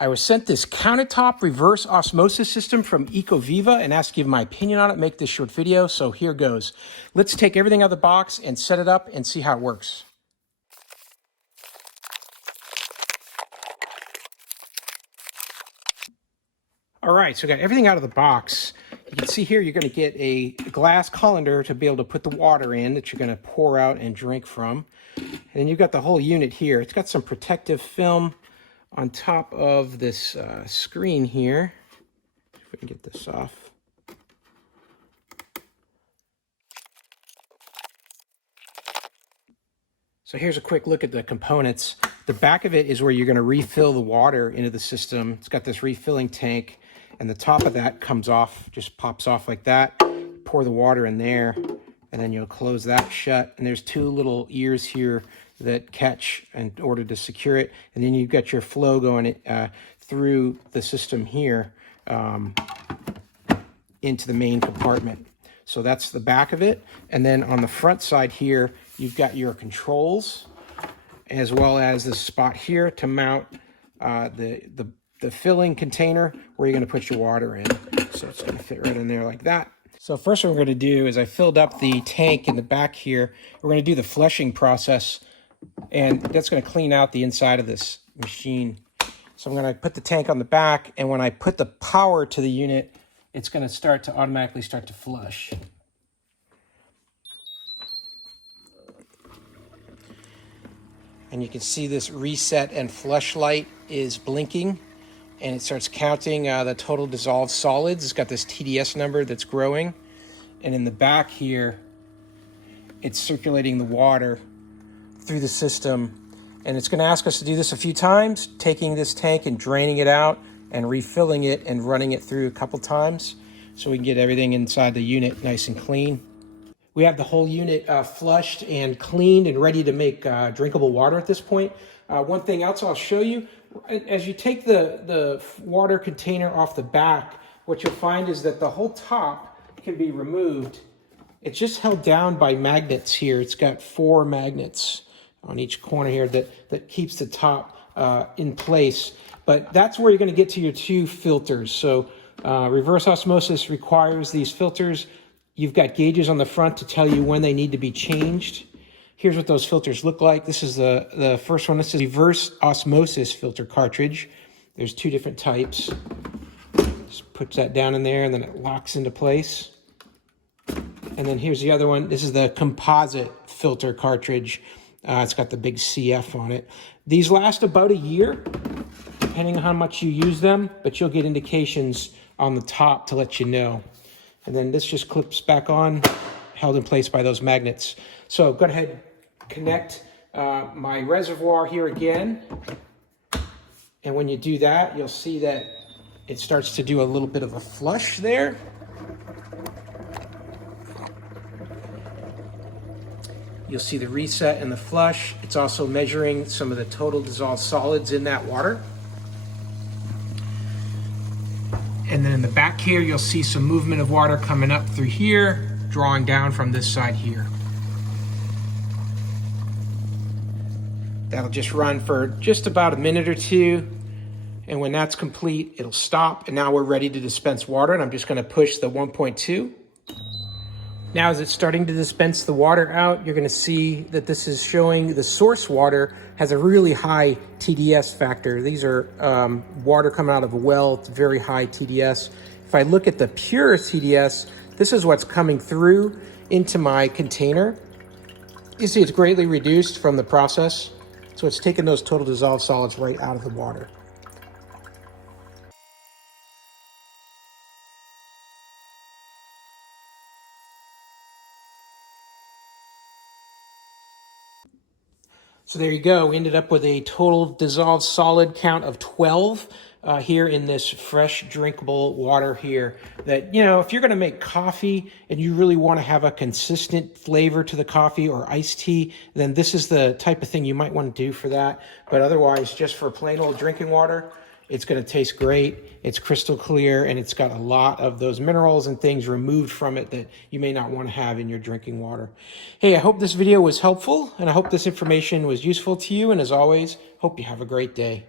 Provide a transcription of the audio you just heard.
I was sent this countertop reverse osmosis system from Ecoviva and asked to give my opinion on it, make this short video, so here goes. Let's take everything out of the box and set it up and see how it works. All right, so I got everything out of the box. You can see here you're going to get a glass colander to be able to put the water in that you're going to pour out and drink from. And then you've got the whole unit here. It's got some protective film on top of this screen here. If we can get this off. So here's a quick look at the components. The back of it is where you're going to refill the water into the system. It's got this refilling tank, and the top of that comes off, just pops off like that. Pour the water in there, and then you'll close that shut. And there's two little ears here that catch in order to secure it. And then you've got your flow going through the system here into the main compartment. So that's the back of it. And then on the front side here, you've got your controls, as well as this spot here to mount the filling container where you're going to put your water in. So it's going to fit right in there like that. So first what we're going to do is I filled up the tank in the back here. We're going to do the flushing process, and that's going to clean out the inside of this machine. So I'm going to put the tank on the back, and when I put the power to the unit, it's going to automatically start to flush. And you can see this reset and flush light is blinking, and it starts counting the total dissolved solids. It's got this TDS number that's growing. And in the back here, it's circulating the water through the system. And it's going to ask us to do this a few times, taking this tank and draining it out and refilling it and running it through a couple times so we can get everything inside the unit nice and clean. We have the whole unit flushed and cleaned and ready to make drinkable water at this point. One thing else I'll show you, as you take the water container off the back, what you'll find is that the whole top can be removed. It's just held down by magnets here. It's got 4 magnets on each corner here that keeps the top in place. But that's where you're going to get to your 2 filters. So reverse osmosis requires these filters. You've got gauges on the front to tell you when they need to be changed. Here's what those filters look like. This is the first one. This is reverse osmosis filter cartridge. There's 2 different types. Just put that down in there, and then it locks into place. And then here's the other one. This is the composite filter cartridge. It's got the big CF on it. These last about a year, depending on how much you use them, but you'll get indications on the top to let you know. And then this just clips back on, held in place by those magnets. So go ahead, connect my reservoir here again. And when you do that, you'll see that it starts to do a little bit of a flush there. You'll see the reset and the flush. It's also measuring some of the total dissolved solids in that water. And then in the back here, you'll see some movement of water coming up through here, drawing down from this side here. That'll just run for just about a minute or 2. And when that's complete, it'll stop. And now we're ready to dispense water. And I'm just going to push the 1.2. Now, as it's starting to dispense the water out, you're going to see that this is showing the source water has a really high TDS factor. These are water coming out of a well. It's very high TDS. If I look at the pure TDS, this is what's coming through into my container. You see it's greatly reduced from the process. So it's taking those total dissolved solids right out of the water. So there you go. We ended up with a total dissolved solid count of 12 here in this fresh drinkable water here. That, you know, if you're going to make coffee and you really want to have a consistent flavor to the coffee or iced tea, then this is the type of thing you might want to do for that. But otherwise, just for plain old drinking water, it's going to taste great. It's crystal clear, and it's got a lot of those minerals and things removed from it that you may not want to have in your drinking water. Hey, I hope this video was helpful, and I hope this information was useful to you. And as always, hope you have a great day.